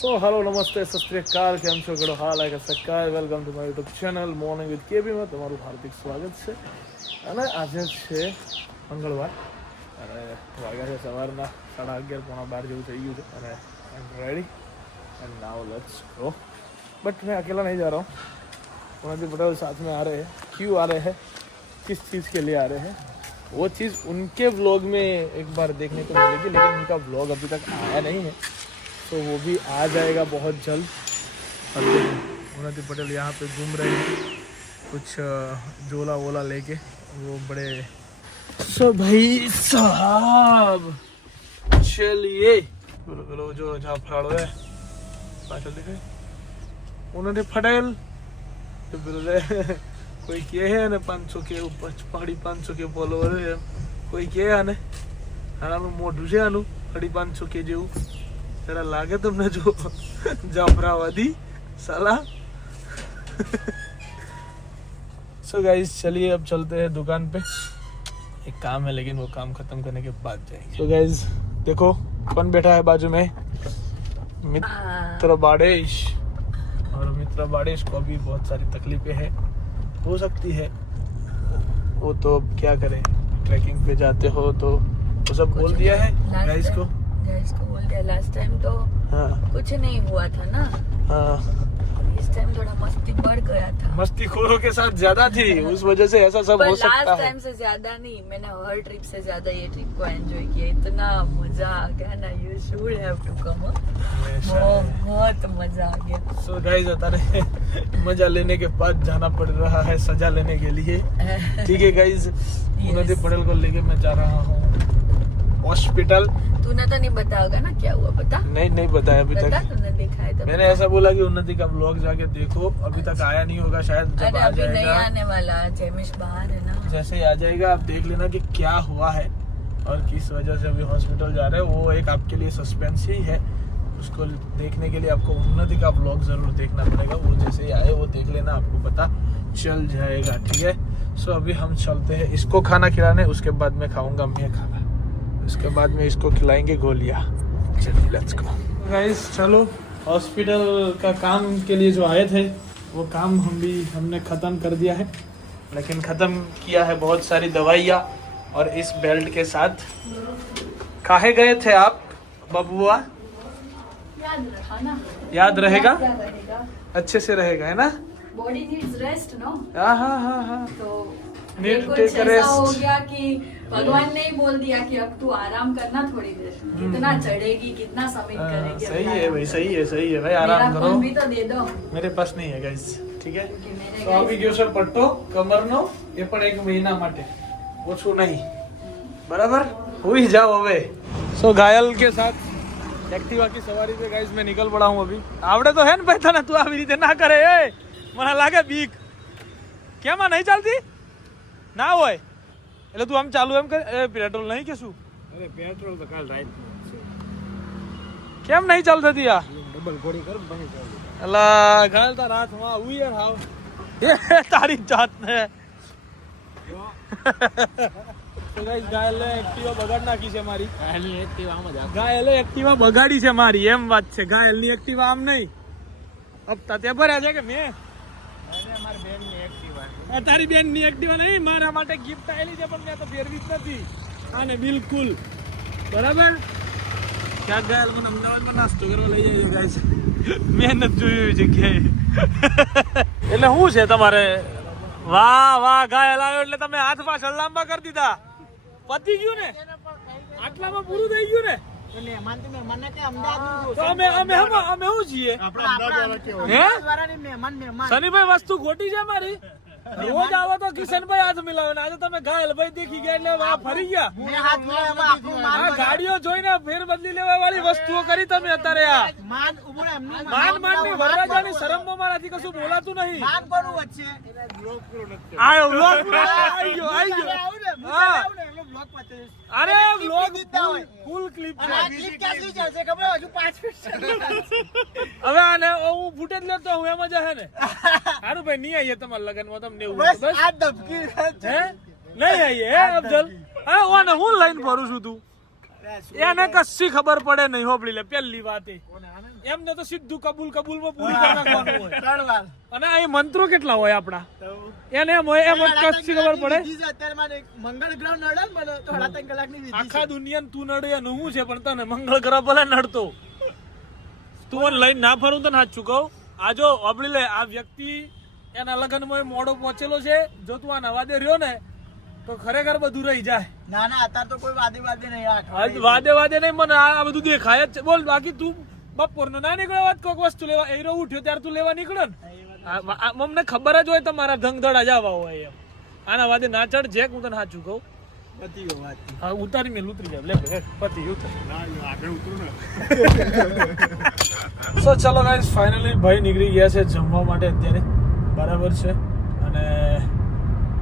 So hello નમસ્તે સત શ્રી અકાલ કેમ છો ગડો હાલ આઈ સકાલ welcome to my YouTube channel morning with કેબીમાં તમારું હાર્દિક સ્વાગત છે અને આજે છે મંગળવાર અને વાગ્યા છે સવારના સાડા અગિયાર પોણા બાર જેવું થઈ ગયું છે અને I am ready and now let's go but मैं अकेला नहीं जा रहा हूँ उन्नति पटेल साथ में आ रहे हैं क्यों आ रहे हैं किस चीज़ के लिए आ रहे हैं वो चीज़ उनके व्लॉग में एक बार देखने को मिलेगी लेकिन उनका व्लॉग अभी तक आया नहीं है तो वो भी आ जाएगा बहुत जल्द उन्नति पटेल यहाँ पे घूम रहे हैं कुछ झोला वोला लेके वो बड़े सो भाई साहब चलिए जो जहाँ फाड़ो है उन्होंने फटेल કોઈ કે હે ને પાંચસો કે પડી પાંચસો कोई ફોલોવર કોઈ કે આને આનું મોઢું છે આનું पाँच सौ के જેવું જરા લાગે તમને જો જાફરાવાદી साला सो गाइस चलिए अब चलते हैं दुकान पे एक काम है लेकिन वो काम खत्म करने के बाद जाएंगे सो गाइस देखो कौन बैठा है बाजू में मित्र बाड़ेश और मित्र बाड़ेश को भी बहुत सारी तकलीफें हैं हो सकती है वो तो अब क्या करें ट्रैकिंग पे जाते हो तो वो सब बोल दिया है Last गाइस को Time- guys को बोल दिया लास्ट टाइम तो हाँ। कुछ नहीं हुआ था ना। हाँ। इस टाइम थोड़ा मस्ती बढ़ गया था। मस्ती खोरों के साथ ज़्यादा थी उस वजह से ऐसा सब पर हो सकता लास्ट टाइम से ज़्यादा नहीं मैंने हर ट्रिप से ज़्यादा ये ट्रिप को एंजॉय किया। इतना मज़ा आ गया ना you should have to come बहुत मज़ा आ गया। सो गाइस अतारे मज़ा लेने के बाद जाना पड़ रहा है सजा लेने के लिए। ठीक है गाइस उन्नति पटेल को लेके मैं जा रहा हूँ। हॉस्पिटल तूने तो नहीं बताया होगा ना क्या हुआ बता। नहीं नहीं बताया अभी बता तक। तूने देखा है तो मैंने ऐसा बोला कि उन्नति का ब्लॉग जाके देखो अभी तक आया नहीं होगा शायद जब आ अभी नहीं आने वाला जयमिश बाहर है ना। जैसे ही आ जाएगा आप देख लेना कि क्या हुआ है और किस वजह से अभी हॉस्पिटल जा रहे हैं। वो एक आपके लिए सस्पेंस ही है। उसको देखने के लिए आपको उन्नति का ब्लॉग ज़रूर देखना पड़ेगा। वो जैसे ही आए वो देख लेना आपको पता चल जाएगा ठीक है? सो अभी हम चलते हैं। इसको खाना खिलाने उसके बाद में खाऊँगा मैं खाना। उसके बाद में इसको खिलाएँगे गोलियाँ। चलिए लेट्स गो गाइस चलो। हॉस्पिटल का काम के लिए जो आए थे वो काम हम भी हमने ख़त्म कर दिया है। लेकिन ख़त्म किया है बहुत सारी दवाइयाँ और इस बेल्ट के साथ। काहे गए थे आप बबुआ? याद रखा याद रहेगा? क्या रहेगा? अच्छे से रहेगा है ना? बॉडी नीड्स रेस्ट नो हाँ हाँ हाँ हाँ। तो Need ये to कुछ take a ऐसा हो rest. गया कि भगवान ने ही बोल दिया कि अब तू आराम करना थोड़ी देर कितना चढ़ेगी कितना सबमिट हाँ, करेगी सही अभी है आराम भाई कर। सही है सही है भाई मेरा आराम करो फोन भी तो दे दो मेरे पास नहीं है गाइस ठीक है क्योंकि मेरे તો આવી ગયો છે પટ્ટો કમરનો એ પણ એક મહિના માટે ઓછું નહીં બરાબર હુઈ જાઓ હવે સો ઘાયલ કે સાથ એક્ટિવા की સવારી पे गाइस मैं निकल पड़ा हूँ अभी આવડે તો હે ને ભાઈ તને તું આવી રીતે ના કરે એ મને લાગે બીક કેમ આ નહીં ચાલતી ના હોય. એટલે તું આમ ચાલુ એમ કરે. પેટ્રોલ નહીં કે શું? અરે પેટ્રોલ તો કાલ રાત કેમ નહીં ચાલુ થતી આ? ડબલ ગોળી કર ભાઈ ચાલુ અલા ઘાયલ તા રાત હું યાર હાવ. એ તારી જાત ને તો ગાઈસ એક્ટિવા બગાડ નાખી છે મારી. એક્ટિવ આમ જ આખો. એક્ટિવા બગાડી છે મારી. એમ વાત છે. ઘાયલની એક્ટિવા આમ નહીં. હપ્તા તે ભર્યા છે કે મેં અરે મારી બેનની એક્ટિવા આ તારી બેનની એક્ટિવા નહીં મારા માટે ગિફ્ટ આવેલી છે પણ મેં તો ફેરવી જ નથી. અને બિલકુલ. બરાબર? ક્યાંક ગયા મને અમદાવાદમાં નાસ્તો કરવા લઈ જાય ગાઈસ મેં નથી જોયું એવી જગ્યાએ. એટલે શું છે તમારે? વાહ વાહ ગાય આવ્યો એટલે તમે હાથ પાછળ લાંબા કરી દીધા. પતી ગયું ને? આટલામાં પૂરું થઈ ગયું ને? મહેમાન તો મહેમાન કે અમદાવાદ તો અમે અમે હમ- અમે શું છીએ? હે? મહેમાન મહેમાન. સનીભાઈ વસ્તુ ખોટી છે મારી? રોજ આવો તો કિશનભાઈ હાથ મિલાવો આજે તમે ઘાયલભાઈ દેખી ગયા એટલે આ ફરી ગયા. ગાડીઓ જોઈને ફેર બદલી લેવા વાળી વસ્તુઓ કરી તમે અત્યારે આ. માન માનની વરરાજાની શરમમાં મારાથી કશું બોલાતું નહીં. માન વચ્ચે? હા. બ્લોગ અરે હોય. ફૂલ ક્લિપ અને આ ચાલશે ખબર? હજુ પાંચ મિનિટ હું લેતો હું એમ જ હે ને. સારું ભાઈ નહીં આવીએ તમારા લગનમાં તમને એવું બસ આ ધમકી હે? નહીં આવીએ હે અફજલ હા ઓને હું લઈને ભરું છું તું? એને કશી ખબર પડે નહીં હોબળી લે પહેલી વાત. એમને તો સીધું કબૂલ કબૂલમાં પૂરી કરી નાખવાનું હોય. અને આ મંત્રો કેટલા હોય આપણા? એને એમ હોય એમ કશી ખબર પડે? મંગળ ગ્રહ નડે મને તો આખા દુનિયા તું નડે એનું હું છે પણ તને મંગળ ગ્રહ ભલે નડતો. તું લઈને ના ફરું તને હાથ ચૂકવ આ જો વાપરી લે આ વ્યક્તિ એના લગ્નમાં મોડો પહોંચેલો છે. જો તું આ નવા દે રહ્યો ને તો ખરેખર બધું રહી જાય. ના ના અત્યારે તો કોઈ વાદે વાદે નહીં આ વાદે વાદે નહીં મને આ બધું દેખાય જ બોલ બાકી તું બપોરનો ના નીકળ્યો વાત કોઈક વસ્તુ લેવા એ રહ્યો ઉઠ્યો ત્યારે તું લેવા નીકળ્યો ને? આ- આ- ખબર જ હોય તમારા ધંધડા જવા હોય એમ. આના વાદે ના ચડ જેક હું તને સાચું કહું. પતી ગયો વાત. હા ઉતારી મેલ ઉતરી જાય લે પતિ ઉતર. સો ચલો ગાઈસ ફાઇનલી ભાઈ નીકળી ગયા છે જમવા માટે અત્યારે. બરાબર છે. અને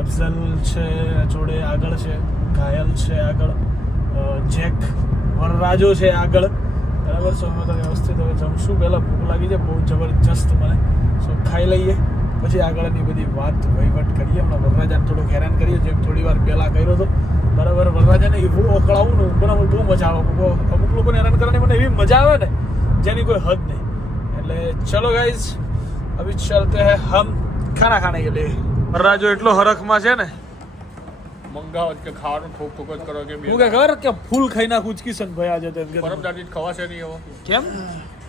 અફઝલ છે, જોડે આગળ છે, ઘાયલ છે આગળ. જેક વરરાજો છે આગળ. બરાબર છે, અમે તો વ્યવસ્થિત હવે જમશું. પહેલાં ભૂખ લાગી છે, બહુ જબરજસ્ત મને. સો ખાઈ લઈએ. પછી આગળની બધી વાત, વહીવટ કરીએ. હમણાં વરરાજાને થોડુંક હેરાન કરીએ, જેમ થોડી વાર પહેલાં કર્યો હતો બરાબર, વરરાજાને એવું ઓકળાવું ને મને બહુ મજા આવે. અમુક લોકોને હેરાન કરવાની મને એવી મજા આવે ને જેની કોઈ હદ નહીં એટલે ચલો ગાઈઝ અભી ચલતે હે હમ ખાના ખાને કે લીએ વરરાજો એટલો હરખમાં છે ને મંગાવો જ કે ખાવાનું ઠોક ઠોક જ કરો કે હું કે ખબર કે ફૂલ ખાઈ નાખું કિશન ભાઈ આજે તો એમ કે પરમ દાદી ખવાશે નહીં હવે કેમ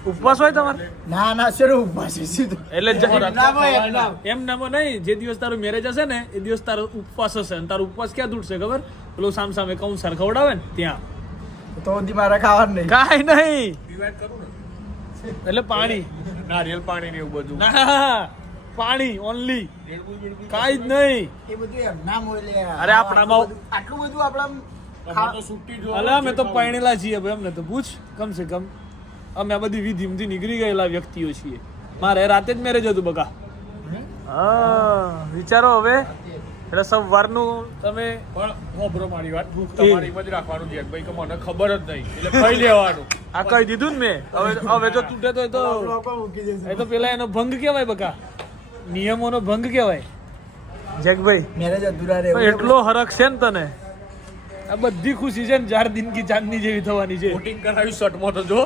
ઉપવાસ હોય તમારે ના ના શરૂ ઉપવાસ છે સીધું એટલે જ- નામ હોય એકદમ. એમ નામો નહીં જે દિવસ તારું મેરેજ હશે ને એ દિવસ તારો ઉપવાસ હશે અને તારો ઉપવાસ ક્યાં તૂટશે ખબર પેલું સામ સામે કઉં સર ખવડાવે ને ત્યાં તો સુધી મારે ખાવાનું નહીં કાંઈ નહીં ડિવાઈડ કરું ને એટલે પાણી. નારિયેલ પાણી ને એવું બધું. ના પાણી ઓનલી કાંઈ જ નહીં. એ બધું એમ નામ હોય લે અરે આપણામાં- આટલું બધું આપણા અલા અમે તો પરણેલા છીએ ભાઈ અમને તો પૂછ કમ સે કમ. અમે આ બધી વિધિમથી નીકળી ગયેલા વ્યક્તિઓ છીએ. મારે રાતે જ મેરેજ હતું બકા. હા વિચારો હવે. એટલે સવારનું તમે પણ હોભરો મારી વાત ભૂખ તમારી જ રાખવાનું છે ભાઈ કે મને ખબર જ નહીં. એટલે ખાઈ લેવાનું. આ કહી દીધું ને મેં. હવે હવે જો તૂટે તો એ તો એ તો પેલા એનો ભંગ કહેવાય બકા. નિયમોનો ભંગ કહેવાય. જગભાઈ મેરેજ અધૂરા રહે એટલો હરખ છે ને તને? આ બધી ખુશી છે ને ચાર દિન કી ચાંદની જેવી થવાની છે. કોટિંગ કરાવ્યું શર્ટમાં તો જો.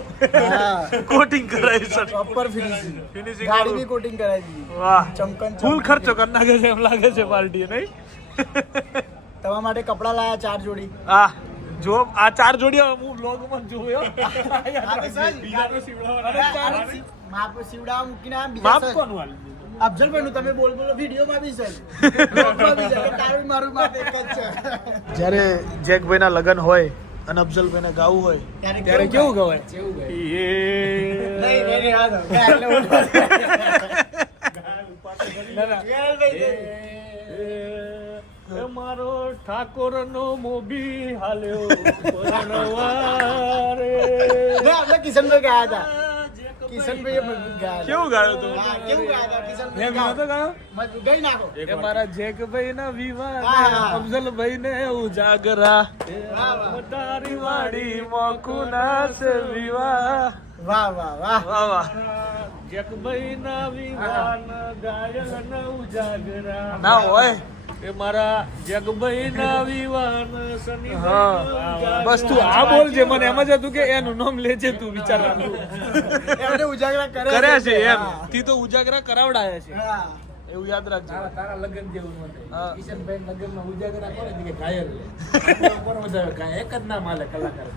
કોટિંગ કરાવી શર્ટ પ્રોપર ફિનિશિંગ ફિનિશિંગ ગાડી વાળું. બી કોટિંગ કરાવી દીધી. વાહ. ચમકન ફૂલ ખર્ચો કરી નાખે છે એમ લાગે છે પાર્ટીએ નહીં? તમારા માટે કપડા લાયા ચાર જોડી. આ જો આ ચાર જોડી હવે હું બ્લોગમાં જોયો બીજાનો સીવડાવવાનો. અરે ચાર માપ સીવડાવ મૂકીને બીજા માપ કોણ કોનું આલ્યું? અફઝલભાઈ નું તમે બોલ બોલો વિડીયોમાં બી છે. તારું મારું માપ એક જ છે. જ્યારે જેકભાઈના લગ્ન હોય અને અફઝલભાઈને ગાવું હોય ત્યારે કેવું ગવાય. એ. મારો ઠાકોર નો મોબી હાલ્યો. આપણે કિશનભાઈ ગયા હતા. હતા. કેવું ગાયું તું? કેવું ગયા કિશનભાઈ એમ નહોતો ગાયો? ગઈ નાખો. એ મારા જેકભાઈ ના વિવાહ. અફઝલભાઈ ને ઉજાગરા. વાહ વાહ તારી વાડી મોકુના છે વિવાહ. વાહ વાહ વાહ. વાહ વાહ. જેકભાઈ ના વિવાહ ના ગાયલ ન ઉજાગરા. ના હોય. એ મારા જગભાઈ ના સની હા. બસ તું આ બોલ છે મને એમ જ હતું કે એનું નામ લે છે તું વિચાર એમને ઉજાગરા કરે કર્યા છે એમ. તી તો ઉજાગરા કરાવડાયા છે. હા. એવું યાદ રાખજો. તારા લગ્ન જેવું મને કિશનભાઈ લગ્ન ઉજાગરા કરે કે ઘાયલ? કોણ વધારે ઘાયલ? એક જ નામ આલે કલાકાર.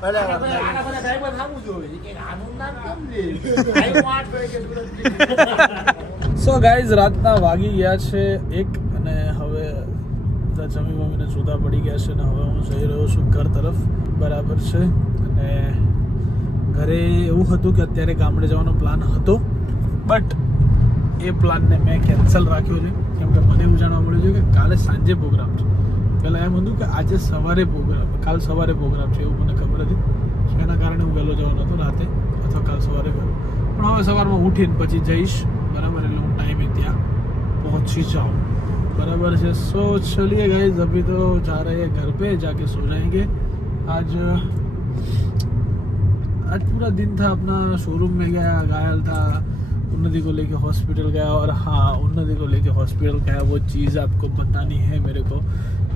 ભલે, આના બધા ભાઈબંધ સામું જોવે કે આનું નામ કેમ લે? આયુ આઠ વાગે સુરત સો ગાઈઝ રાતના વાગી ગયા છે એક અને હવે બધા જમી મમ્મીને જુદા પડી ગયા છે અને હવે હું જઈ રહ્યો છું ઘર તરફ. બરાબર છે. અને ઘરે એવું હતું કે અત્યારે ગામડે જવાનો પ્લાન હતો બટ એ પ્લાનને મેં કેન્સલ રાખ્યો છે કેમ કે મને એવું જાણવા મળ્યું છે કે કાલે સાંજે પ્રોગ્રામ છે. પહેલાં એમ હતું કે આજે સવારે પ્રોગ્રામ કાલ સવારે પ્રોગ્રામ છે એવું મને ખબર હતી. એના કારણે હું વહેલો જવાનો હતો રાતે, અથવા કાલ સવારે ગયો પણ હવે સવારમાં ઉઠીને પછી જઈશ. બરાબર, એટલે बहुत शीशा बराबर से सो चलिए गाइज़ अभी तो जा रहे हैं घर पे, जाके सो जाएँगे। आज आज पूरा दिन था अपना शोरूम में गया, घायल था, उन्नति को लेके हॉस्पिटल गया और हाँ उन्नति को लेके हॉस्पिटल गया। वो चीज़ आपको बतानी है मेरे को,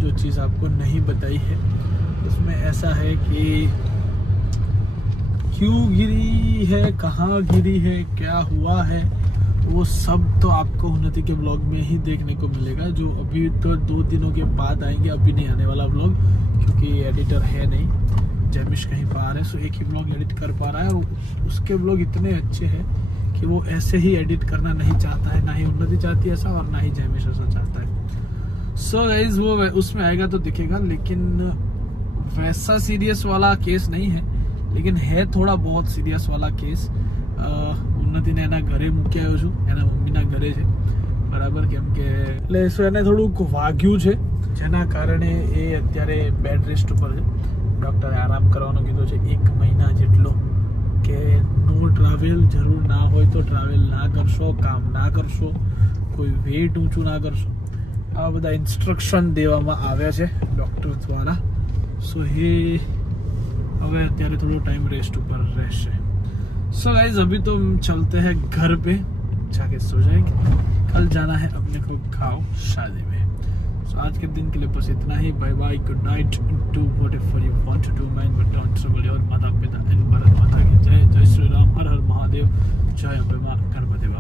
जो चीज़ आपको नहीं बताई है। उसमें ऐसा है कि क्यों गिरी है, कहाँ गिरी है, क्या हुआ है वो सब तो आपको उन्नति के ब्लॉग में ही देखने को मिलेगा जो अभी तो दो दिनों के बाद आएँगे अभी नहीं आने वाला ब्लॉग क्योंकि एडिटर है नहीं जैमिश कहीं बाहर है सो एक ही ब्लॉग एडिट कर पा रहा है और उसके ब्लॉग इतने अच्छे हैं कि वो ऐसे ही एडिट करना नहीं चाहता है ना ही उन्नति चाहती है ऐसा और ना ही जैमिश ऐसा चाहता है। सो so गाइज़ वो उसमें आएगा तो दिखेगा लेकिन वैसा सीरियस वाला केस नहीं है लेकिन है थोड़ा बहुत सीरियस वाला केस आ, નથી ને એના ઘરે મૂકી આવ્યો છું. એના મમ્મીના ઘરે છે. બરાબર કેમ કે એટલે સો એને થોડુંક વાગ્યું છે, જેના કારણે એ અત્યારે બેડ રેસ્ટ ઉપર છે. ડૉક્ટરે આરામ કરવાનો કીધો છે, એક મહિના જેટલો કે નો ટ્રાવેલ જરૂર ના હોય તો ટ્રાવેલ ના કરશો, કામ ના કરશો, કોઈ વેટ ઊંચું ના કરશો. આ બધા ઇન્સ્ટ્રક્શન દેવામાં આવ્યા છે ડૉક્ટર દ્વારા. સો એ હવે અત્યારે થોડો ટાઈમ રેસ્ટ ઉપર રહેશે. सो so गाइज़ अभी तो हम चलते हैं घर पे। जाके सो जाएँगे। कल जाना है अपने को खाओ शादी में। सो so, आज के दिन के लिए बस इतना ही। Bye bye good night do whatever you want to do mind but don't trouble your माता पिता एंड भारत माता की जय जय श्री राम हर हर महादेव जय अभिमा माँ